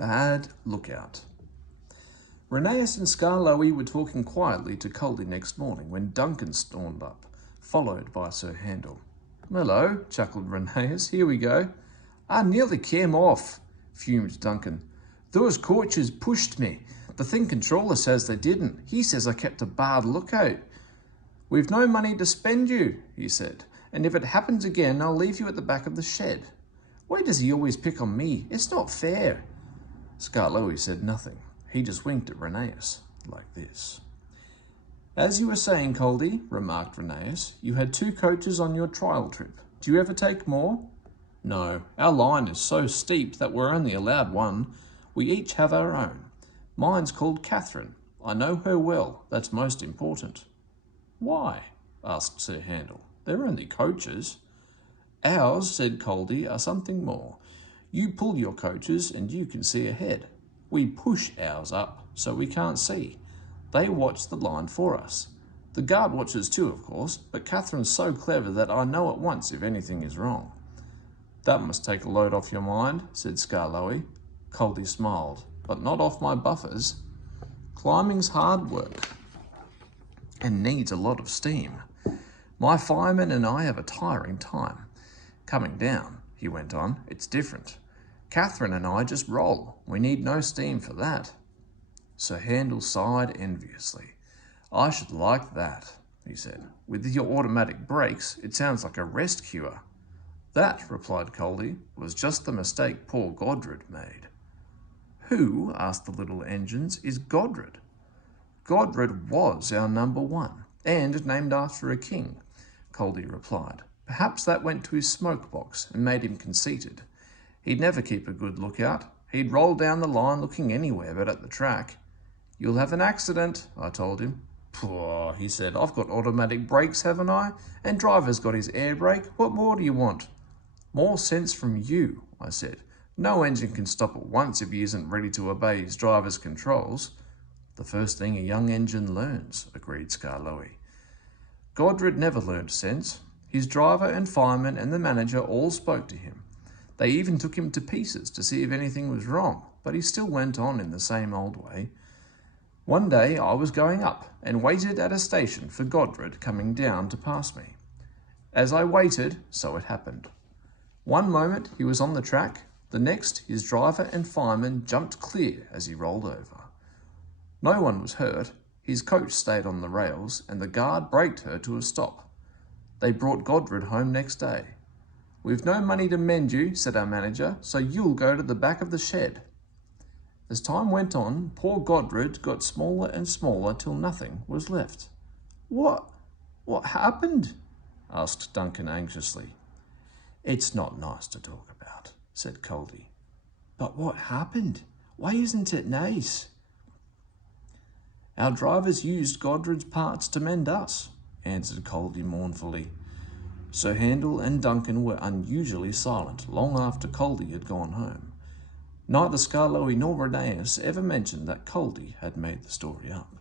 Bad lookout. Rheneas and Skarloey were talking quietly to Coldy next morning when Duncan stormed up, followed by Sir Handel. "Hello," chuckled Rheneas. "Here we go." "I nearly came off," fumed Duncan. "Those coaches pushed me. The thing controller says they didn't. He says I kept a bad lookout." "We've no money to spend you," he said, "and if it happens again, I'll leave you at the back of the shed." "Why does he always pick on me? It's not fair." Skarloey said nothing. He just winked at Rheneas, like this. "As you were saying, Coldy," remarked Rheneas, "you had 2 coaches on your trial trip. Do you ever take more?" "No, our line is so steep that we're only allowed 1. We each have our own. Mine's called Catherine. I know her well. That's most important." "Why?" asked Sir Handel. "They're only coaches." "Ours," said Coldy, "are something more. You pull your coaches and you can see ahead. We push ours up so we can't see. They watch the line for us. The guard watches too, of course, but Catherine's so clever that I know at once if anything is wrong." "That must take a load off your mind," said Skarloey. Coldy smiled. "But not off my buffers. Climbing's hard work and needs a lot of steam. My fireman and I have a tiring time. Coming down," he went on, "it's different. Catherine and I just roll. We need no steam for that." Sir Handel sighed enviously. "I should like that," he said. "With your automatic brakes, it sounds like a rest cure." "That," replied Coldy, "was just the mistake poor Awdry made." "Who," asked the little engines, "is Awdry?" "Awdry was our number 1, and named after a king," Coldy replied. "Perhaps that went to his smoke box and made him conceited. He'd never keep a good lookout. He'd roll down the line looking anywhere but at the track. 'You'll have an accident,' I told him. 'Pooh,' he said, 'I've got automatic brakes, haven't I? And driver's got his air brake. What more do you want?' 'More sense from you,' I said. 'No engine can stop at once if he isn't ready to obey his driver's controls.'" "The first thing a young engine learns," agreed Skarloey. "Awdry never learned sense. His driver and fireman and the manager all spoke to him. They even took him to pieces to see if anything was wrong, but he still went on in the same old way. One day I was going up and waited at a station for Awdry coming down to pass me. As I waited, so it happened. One moment he was on the track, the next his driver and fireman jumped clear as he rolled over. No one was hurt. His coach stayed on the rails and the guard braked her to a stop. They brought Awdry home next day. 'We've no money to mend you,' said our manager, 'so you'll go to the back of the shed.' As time went on, poor Awdry got smaller and smaller till nothing was left." What happened?" asked Duncan anxiously. "It's not nice to talk about," said Coldy. "But what happened? Why isn't it nice?" "Our drivers used Awdry's parts to mend us," answered Coldy mournfully. Sir Handel and Duncan were unusually silent long after Coldy had gone home. Neither Skarloey nor Rheneas ever mentioned that Coldy had made the story up.